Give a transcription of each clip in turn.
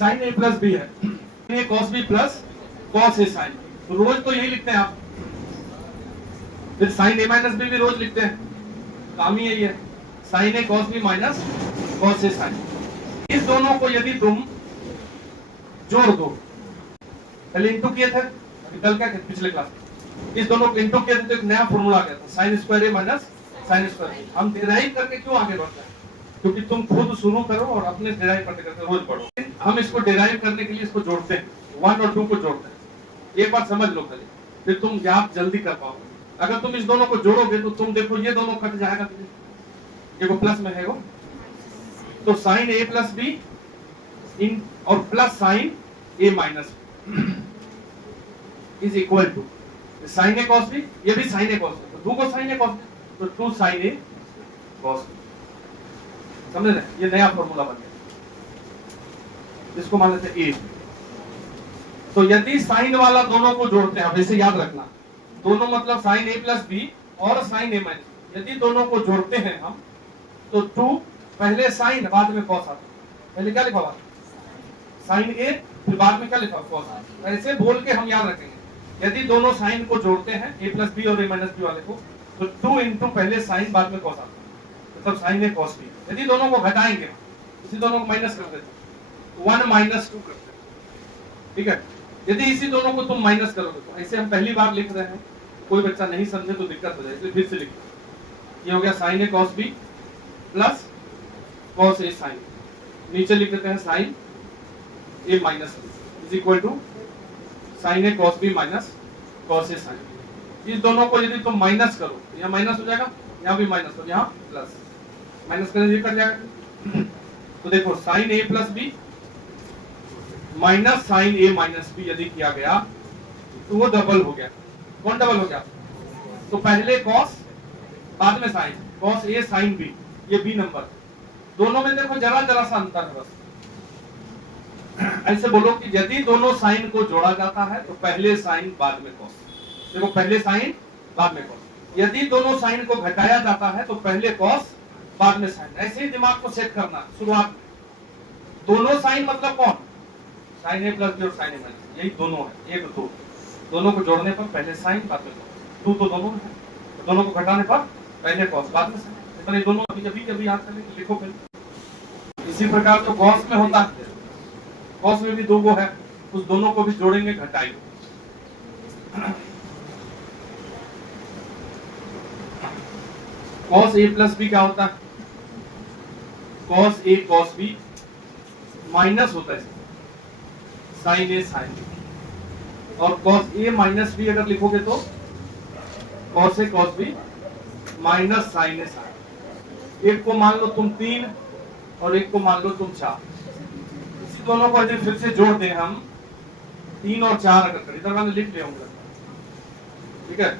Sign A plus B है, ये cos B plus cos A sign, तो रोज तो यही लिखते हैं आप। फिर साइन ए माइनस बी भी रोज लिखते हैं, काम ही यही है, sign A cos B minus cos A sine. इस दोनों को यदि तुम जोड़ दो, पहले इंटू किए थे, कल क्या पिछले क्लास में इस दोनों को इंटू किए थे तो एक नया फॉर्मूला आ गया था, साइन स्क्वायर ए माइनस साइन स्क्वायर बी। हम डिराइव करके क्यों आगे बढ़ते हैं? क्योंकि तुम खुद शुरू करो और अपने डिराइव करते करते रोज पढ़ो। हम इसको डिराइव करने के लिए इसको जोड़ते हैं, 1 और 2 को जोड़ते हैं। एक बार समझ लो पहले, फिर तुम याद जल्दी कर पाओगे। अगर तुम इस दोनों को जोड़ोगे तो तुम देखो ये दोनों कट जाएगा, देखो प्लस में है वो, तो साइन ए प्लस बी इन और plus sine A minus is equal to sine A cos B, ये भी साइन ए कॉस बी, तो 2 को साइन ए कॉस बी, तो 2 साइन ए कॉस बी। समझ रहे? ये नया फॉर्मूला बन गया, इसको मान लेते हैं ए। तो यदि साइन वाला दोनों को जोड़ते हैं, वैसे याद रखना, दोनों मतलब साइन ए प्लस बी और साइन ए माइनस, यदि दोनों को जोड़ते हैं हम तो 2 पहले साइन बाद में कॉस आता है। पहले क्या लिखा हुआ? साइन ए, फिर बाद में क्या लिखा? कॉस। ऐसे बोल के हम याद रखेंगे। यदि दोनों साइन को जोड़ते हैं, ए प्लस बी और ए माइनस बी वाले को, तो 2 इंटू पहले साइन बाद में कॉस आता है, मतलब साइन ए कॉस बी। यदि दोनों को घटाएंगे, इसी दोनों को माइनस कर देते, 1 माइनस 2 करते हैं, ठीक है। यदि इसी दोनों को तुम माइनस करोगे, तो ऐसे हम पहली बार लिख रहे हैं, कोई बच्चा नहीं समझे तो दिक्कत हो जाएगी, फिर से लिखो। ये हो गया sine A cos B plus cos A sine, नीचे लिख देते हैं sine A minus B is equal to sine A cos B minus cos A sine. इस दोनों को यदि तुम माइनस करो, यहाँ माइनस हो जाएगा, यहाँ भी माइनस हो, यहाँ प्लस, माइनस करने ये कर जाएगा। तो देखो sign A plus B minus sign A minus B यदि किया गया तो वो डबल हो गया। कौन डबल हो गया? तो पहले कॉस बाद में sign, cos A sine B, ये बी नंबर। दोनों में देखो जरा जरा सा अंतर है बस। ऐसे बोलो कि यदि दोनों साइन को जोड़ा जाता है तो पहले साइन बाद में कॉस, देखो पहले साइन बाद में कॉस। यदि दोनों साइन को घटाया जाता है तो पहले कॉस बाद में साइन। ऐसे ही दिमाग को सेट करना शुरुआत में। दोनों साइन मतलब कौन? साइन ए प्लस बी और साइन ए माइनस, यही दोनों है, 1 2। दोनों को जोड़ने पर पहले साइन बाद में कॉस, 2 तो दोनों है, तो दोनों को घटाने पर पहले कॉस बाद में साइन। इतना ये दोनों अभी याद करके लिखो फिर। इसी प्रकार तो कॉस में होता है, कॉस में भी 2 गो है, उस दोनों को भी जोड़ेंगे, घटाएंगे। कॉस ए प्लस बी क्या होता है? Cos A cos B minus होता है साइन ए साइन बी, और कॉस ए माइनस बी अगर लिखोगे तो cos A cos B minus sign A sign. एक को मान लो तुम 3 और एक को मान लो तुम 4। इसी दोनों को यदि फिर से जोड़ दें हम, 3 और 4 अगर करें, इधर मैंने लिख लिया हूं, ठीक है।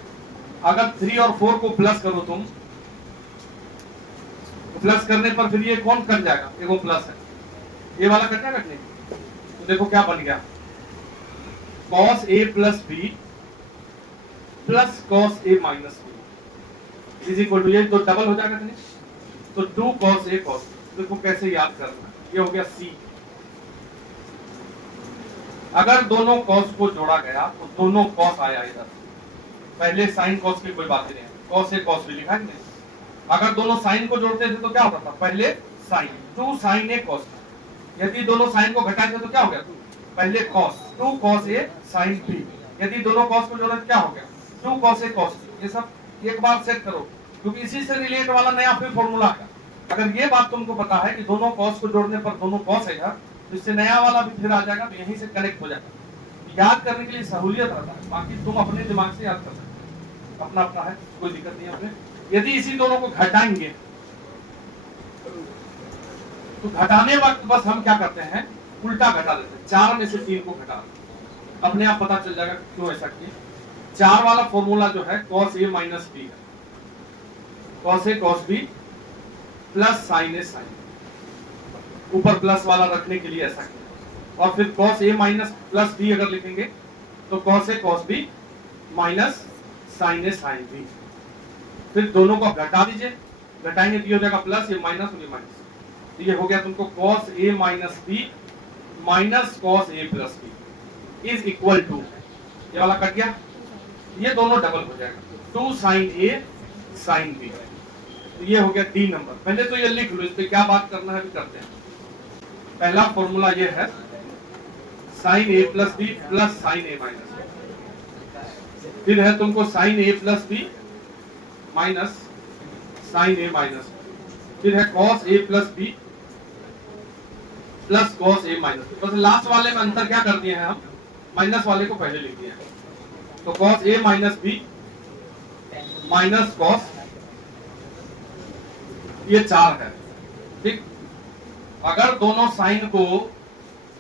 अगर 3 और 4 को प्लस करो तुम, तो प्लस करने पर फिर ये कौन कट जाएगा? एक वो प्लस है, ये वाला कट जाएगा नहीं। तो देखो क्या बन गया, cos A plus B plus cos A minus B is equal to, ये तो डबल हो जाएगा नहीं, तो 2 कॉस ए कॉस। देखो कैसे याद करना, ये हो गया सी। अगर दोनों कॉस को जोड़ा गया तो दोनों कॉस आया इधर, पहले साइन कॉस की कोई बात नहीं है, कॉस ए कॉस भी लिखा है नहीं। अगर दोनों साइन को जोड़ते थे तो क्या होता था? पहले साइन, 2 साइन ए कॉस। यदि दोनों साइन को घटाते तो क्या हो गया? पहले cos, 2 cos A sine B. यदि दोनों कॉस को जोड़े तो क्या हो गया? 2 कॉस ए कॉस। ये सब एक बार सेट करो, क्योंकि इसी से रिलेट वाला नया फिर फॉर्मूला है। अगर ये बात तुमको पता है कि दोनों कॉस को जोड़ने पर दोनों कॉस है, तो इससे नया वाला भी फिर आ जाएगा, तो यहीं से कनेक्ट हो जाएगा। याद करने के लिए सहूलियत रहता है, बाकी तुम अपने दिमाग से याद कर सकते हो, अपना अपना है, कोई दिक्कत नहीं है अपने। यदि इसी दोनों को घटाएंगे तो घटाने वक्त बस हम क्या करते हैं, उल्टा घटा देते हैं, 4 में से 3 को घटा देते हैं। अपने आप पता चल जाएगा क्यों ऐसा किए। 4 वाला फॉर्मूला जो है कॉस ए माइनस बी है, cos A cos B plus sine A sign, ऊपर प्लस वाला रखने के लिए ऐसा किया। और फिर cos A minus plus B अगर लिखेंगे तो cos A cos B minus sign A sine B. फिर दोनों को घटा दीजिए, घटाएंगे तो ये हो जाएगा प्लस, ये माइनस और ये माइनस, तो ये हो गया तुमको cos A minus B minus cos A plus B is equal to, ये वाला कट गया, ये दोनों डबल हो जाएगा, 2 साइन ए साइन बी। तो ये हो गया डी नंबर। पहले तो ये लिख लो, इस पे क्या बात करना है भी करते हैं। पहला फॉर्मूला ये है sign A plus B plus sine A minus B. फिर है तुमको sign A plus B minus sign A minus B. फिर है cos A plus B plus cos A minus B. बस लास्ट वाले में अंतर क्या कर दिए हैं हम, माइनस वाले को पहले लिख दिए हैं। तो cos A minus B minus cos, ये 4 है, ठीक। अगर दोनों साइन को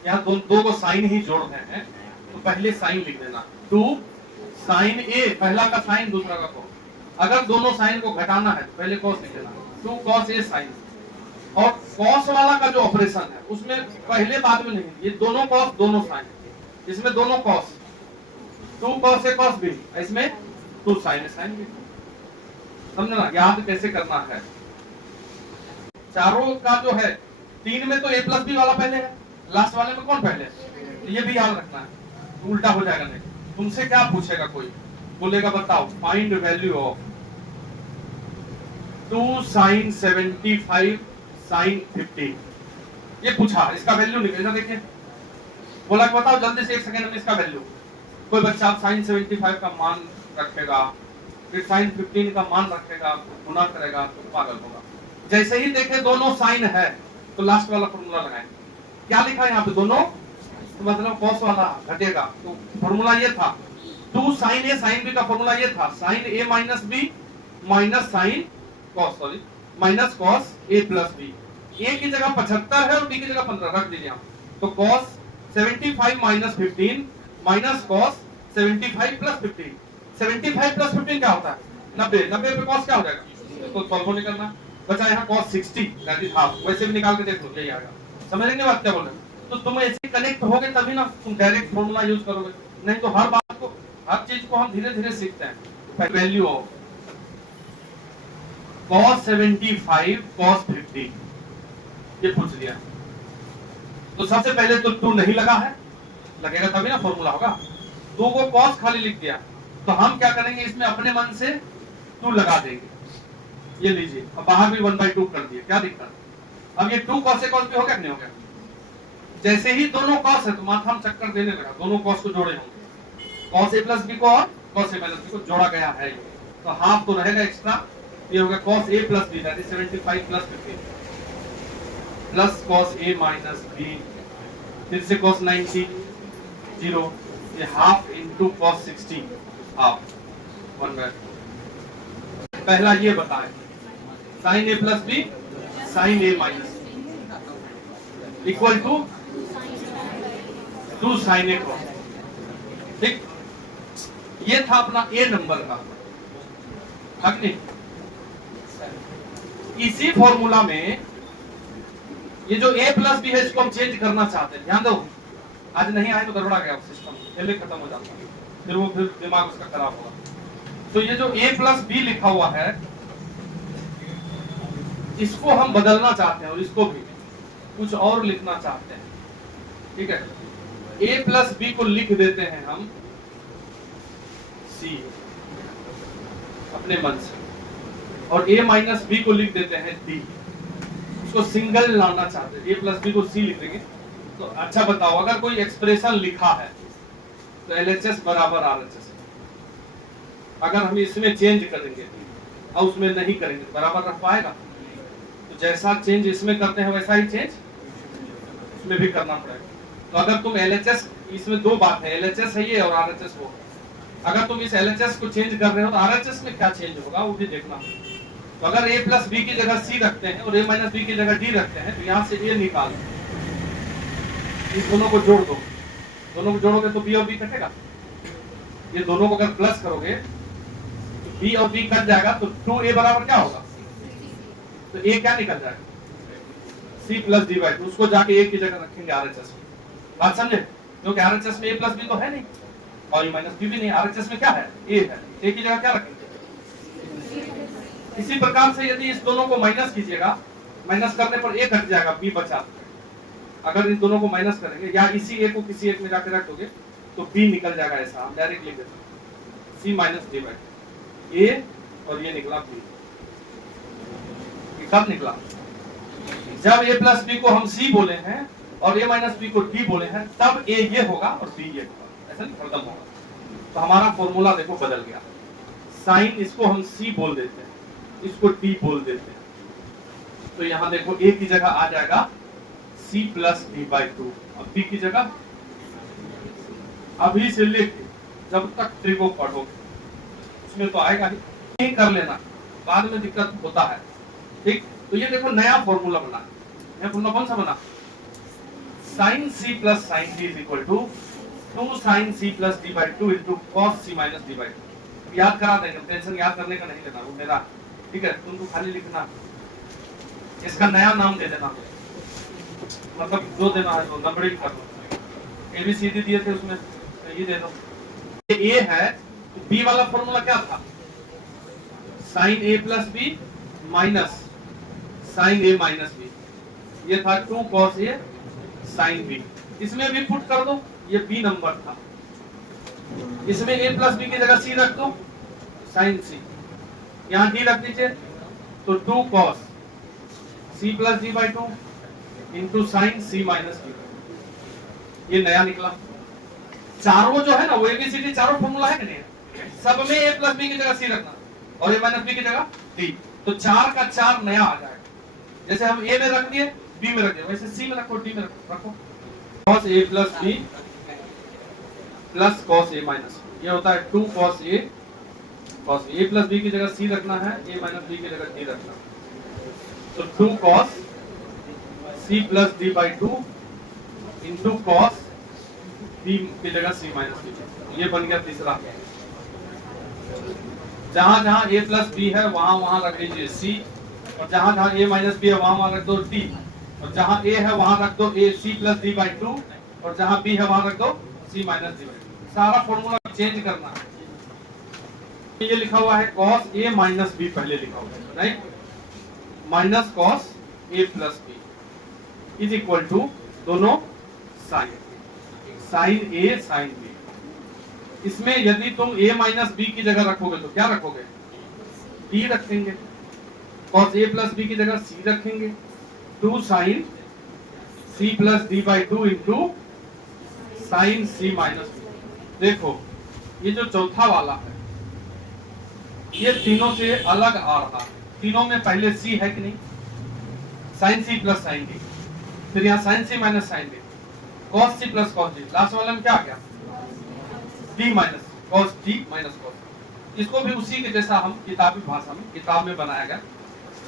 यहाँ दो को साइन ही जोड़ रहे हैं तो पहले साइन लिख देना, 2 साइन ए, पहला का साइन दूसरा का कॉस। अगर दोनों साइन को घटाना है तो पहले कॉस लिख देना, 2 कॉस ए साइन। और कॉस वाला का जो ऑपरेशन है उसमें पहले बाद में नहीं, ये दोनों कॉस दोनों साइन, इसमें दोनों cos, 2 cos A cos B, इसमें 2 साइन ए साइन बी। समझना याद कैसे करना है। चारों का जो है 3 में तो ए प्लस बी वाला पहले है, लास्ट वाले में कौन पहले है, ये भी याद रखना है, उल्टा हो जाएगा नहीं। तुमसे क्या पूछेगा, कोई बोलेगा बताओ find value of 2 sine 75 sine 50, ये पूछा, इसका वैल्यू निकलेगा। देखिए बोला कि बताओ जल्दी से 1 सेकंड में इसका वैल्यू। कोई बच्चा साइन 75 का मान रखेगा, फिर साइन 15 का मान रखेगा, गुना करेगा तो पागल होगा। जैसे ही देखे दोनों साइन है तो लास्ट वाला फॉर्मूला लगाएं। क्या लिखा है यहाँ पे, दोनों, तो मतलब कॉस वाला घटेगा, तो फॉर्मूला ये था 2 साइन ए साइन बी का फॉर्मूला ये था, sine A minus B minus sine cos, sorry minus cos A plus B. A की जगह 75 है और बी की जगह 15 रख दीजिए आप, तो cos 75 minus 15 minus cos 75 plus 15। 75 plus 15 क्या होता है, 90। 90 पे कॉस क्या हो जाएगा, तो सॉल्व निकलना बचा यहाँ cos 60 दैट इज हाफ। वैसे भी निकाल के देख लो, यही आएगा। समझ रहे बात क्या बोल रहे हैं। तो तुम ऐसे कनेक्ट होगे तभी ना तुम डायरेक्ट फॉर्मूला यूज करोगे, नहीं तो हर बात को, हर चीज को हम धीरे धीरे सीखते हैं। वैल्यू ऑफ cos 75 cos 50 ये पूछ लिया, तो सबसे पहले तो 2 नहीं लगा है, लगेगा तभी ना फॉर्मूला होगा। 2 को cos खाली लिख दिया, तो हम क्या करेंगे, इसमें अपने मन से 2 लगा देंगे। ये लीजिए, अब बाहर भी 1/2 कर दिए, क्या दिक्कत। अब ये 2 cos ए cos बी हो गया नहीं हो गया। जैसे ही दोनों cos है तो माथा में चक्कर देने लगा, दोनों cos को जोड़े होंगे, cos ए प्लस बी को और cos ए माइनस बी को जोड़ा गया है, तो हाफ तो रहेगा एक्स्ट्रा। ये होगा cos A plus B that is 75 plus 15 plus cos A minus B, फिर से cos 90 0, ये हाफ इनटू cos 60 हाफ 1/2। पहला ये बताएं, sine A plus B sine A minus equal to 2 sine A cos, ठीक। ये था अपना ए नंबर का, ठीक नहीं। इसी फॉर्मूला में ये जो ए प्लस बी है इसको हम चेंज करना चाहते हैं, ध्यान दो। आज नहीं आए तो गड़बड़ा गया सिस्टम, पहले खत्म हो जाता है, फिर दिमाग उसका खराब होगा। तो ये जो a प्लस बी लिखा हुआ है इसको हम बदलना चाहते हैं और इसको भी कुछ और लिखना चाहते हैं, ठीक है। a प्लस बी को लिख देते हैं हम c अपने मन से, और a माइनस बी को लिख देते हैं d। उसको सिंगल लाना चाहते हैं, a प्लस बी को c लिख देंगे। तो अच्छा बताओ, अगर कोई एक्सप्रेशन लिखा है तो LHS बराबर RHS, अगर हम इसमें चेंज करेंगे और उसमें नहीं करेंगे बराबर रख पाएगा। तो जैसा चेंज इसमें करते हैं वैसा ही चेंज इसमें भी करना पड़ेगा। तो अगर तुम LHS, इसमें 2 बात है, LHS है ये और RHS वो। अगर तुम इस LHS को चेंज कर रहे हो तो RHS में क्या चेंज होगा वो भी देखना। तो अगर a प्लस बी की जगह c रखते हैं और a माइनस बी की जगह d रखते हैं, तो यहाँ से a निकाल, इस दोनों को जोड़ दो, दोनों को जोड़ोगे तो b और b कटेगा। ये दोनों को अगर प्लस करोगे तो b और b कट जाएगा, तो 2a बराबर क्या होगा, तो a क्या निकल जाएगा, c प्लस डी बाई 2। उसको जाके a की जगह रखेंगे RHS में। बात समझे, क्योंकि RHS में a प्लस बी तो है नहीं और e माइनस बी भी नहीं, RHS में क्या है, a है, a की जगह क्या रखेंगे। इसी प्रकार से यदि इस दोनों को माइनस कीजिएगा, माइनस करने पर a कट जाएगा, b बचा, अगर इन दोनों को माइनस करेंगे या इसी ए को किसी एक में जाकर रख दोगे तो बी निकल जाएगा ऐसा, हम डायरेक्ट लिख देते सी माइनस डी बाई ए और ये निकला बी। कब निकला? जब ए प्लस बी को हम सी बोले हैं और ए माइनस बी को डी बोले हैं, तब ए ये होगा और बी ये होगा, ऐसा नहीं खत्म होगा। तो हमारा फॉर्मूला देखो बदल गया, साइन इसको हम सी बोल देते हैं, इसको डी बोल देते हैं। तो यहां देखो ए की जगह आ जाएगा C plus D by two, और बी की जगह अभी से लेके जब तक ट्रिगो पढ़ोगे उसमें तो आएगा ही, नहीं कर लेना, बाद में दिक्कत होता है। ठीक, तो ये देखो नया फॉर्मूला बना, नया फॉर्मूला कौन सा बना? Sine C plus sine D is equal to 2 sine C plus D by two into cos C minus D by two. याद करा देंगे, टेंशन याद करने का नहीं लेना, वो मेरा ठीक है, तुमको खाली लिखना, इसका नया नाम दे देना, मतलब जो देना है तो नंबरिंग कर दो, एबीसीडी दिए थे उसमें ये दे दो। ये ए है तो बी वाला फॉर्मूला क्या था? Sine A plus B minus sign A minus B, ये था 2 कॉस ए साइन बी। इसमें भी पुट कर दो, ये बी नंबर था, इसमें ए प्लस बी की जगह सी रख दो, साइन सी, यहां डी रख दीजिए, तो 2 cos C plus D by two into sine C minus D. ये नया निकला। चारों जो है ना वो एबीसीडी चारों फॉर्मूला है कि नहीं? सब में ए प्लस बी की जगह सी रखना और ए माइनस बी की जगह डी, तो 4 का 4 नया आ जाएगा। जैसे हम ए में रख दिए, बी में रख दिए, वैसे सी में रखो, डी में रखो। cos a प्लस बी प्लस cos a माइनस, ये होता है 2 cos a cos b। a plus B की जगह सी रखना है, a माइनस बी की जगह डी रखना, तो 2 cos c plus D by two into cos b की जगह c माइनस डी। ये बन गया तीसरा। जहां जहां a प्लस बी है वहां वहां रख लीजिए c, और जहां जहां a माइनस बी है वहां वहां रख दो d, और जहां a है वहां रख दो a c plus D by two, और जहां b है वहां रख दो c minus D by to. सारा फॉर्मूला चेंज करना है। ये लिखा हुआ है cos a माइनस b, पहले लिखा हुआ है right, minus cos a plus b is equal to दोनों sine sine a sine b। इसमें यदि तुम a माइनस b की जगह रखोगे तो क्या रखोगे? d रखेंगे, cos a प्लस b की जगह c रखेंगे, 2 sine c plus D by two into sine c minus b। देखो ये जो चौथा वाला है ये तीनों से अलग आ रहा है, तीनों में पहले c है कि नहीं? Sine c plus sine d, फिर यहाँ sine c minus sine d, cos c plus cos d, last वाले में क्या आ गया? d minus cos d minus cos। इसको भी उसी के जैसा हम किताबी भाषा में किताब में बनाया गया,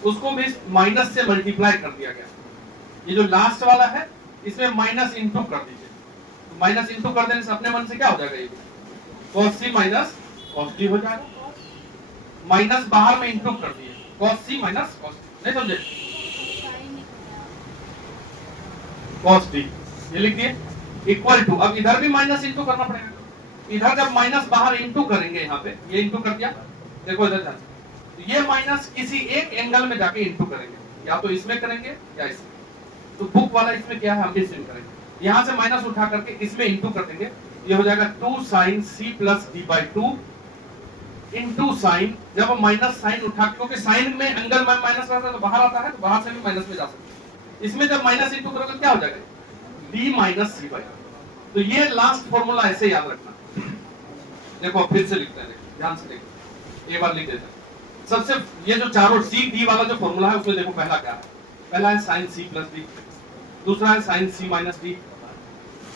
उसको भी माइनस से मल्टीप्लाई कर दिया गया। ये जो लास्ट वाला है इसमें माइनस इंटू कर दीजिए, तो माइनस इंटू कर देने से अपने मन से क्या हो जाएगा? ये cos c minus cos d हो जाएगा, माइनस बाहर में इंटू कर दिए, cos c minus cos d, नहीं समझे? cos d ये लिख दिए इक्वल टू, अब इधर भी माइनस इंटू करना पड़ेगा, इधर जब माइनस बाहर इंटू करेंगे, यहाँ पे ये इंटू कर दिया, देखो इधर ध्यान, ये माइनस किसी एक एंगल में जाके इंटू करेंगे, या तो इसमें करेंगे या इसमें। तो बुक वाला इसमें क्या है, हम भी इसमें करेंगे, यहाँ से माइनस उठा करके इसमें इंटू कर देंगे, ये हो जाएगा 2 sine c plus D by two into sine, जब हम माइनस साइन उठा, क्योंकि साइन में एंगल में माइनस रहता है तो बाहर आता है, तो बाहर से भी माइनस में जा सकते हैं, इसमें जब माइनस इंटू करोगे क्या हो जाएगा? d minus c by. तो ये लास्ट फॉर्मूला ऐसे याद रखना। देखो फिर से लिखते हैं, ध्यान से देखो, एक बार लिख देते हैं। सबसे ये जो चारों सी डी वाला जो फॉर्मूला है उसमें देखो पहला क्या है? पहला है साइन सी प्लस डी, दूसरा है साइन सी माइनस डी,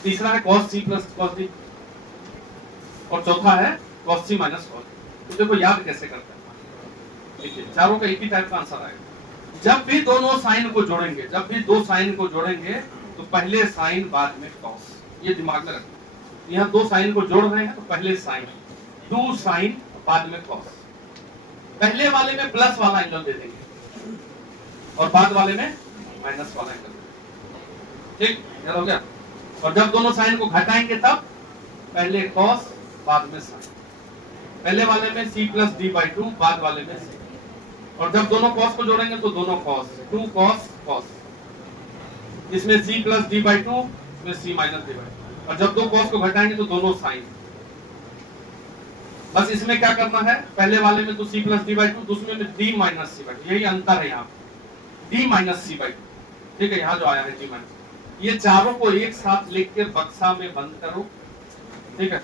तीसरा है cos C plus cos D, और चौथा है cos C minus cos D. तो देखो याद कैसे करते हैं, देखिए चारों का एक ही टाइप का आंसर आएगा। जब भी दोनों साइन को जोड़ेंगे, जब भी दो साइन को जोड़ेंगे तो पहले साइन बाद में कॉस, ये दिमाग में रखना। यहाँ दो साइन को जोड़ रहे हैं तो पहले साइन, 2 साइन बाद में कॉस। पहले वाले में प्लस वाला एंगल दे देंगे और बाद वाले में माइनस वाला एंगल दे देंगे। ठीक, याद हो गया? और जब दोनों साइन को घटाएंगे तब पहले कॉस बाद में साइन, पहले वाले में c plus D by to, बाद वाले में c। और जब दोनों कॉस को जोड़ेंगे तो दोनों कॉस, 2 कॉस कॉस। इसमें c plus D by to, इसमें c minus D by two, और जब दो कॉस को घटाएंगे तो दोनों साइन। बस इसमें क्या करना है, पहले वाले में तो c plus D by two, दूसरे में d minus C by two, यही अंतर है यहाँ d minus C by two. ठीक है, यहाँ जो आया है d माइनस, ये चारों को एक साथ लिख के बक्सा में बंद करो। ठीक है।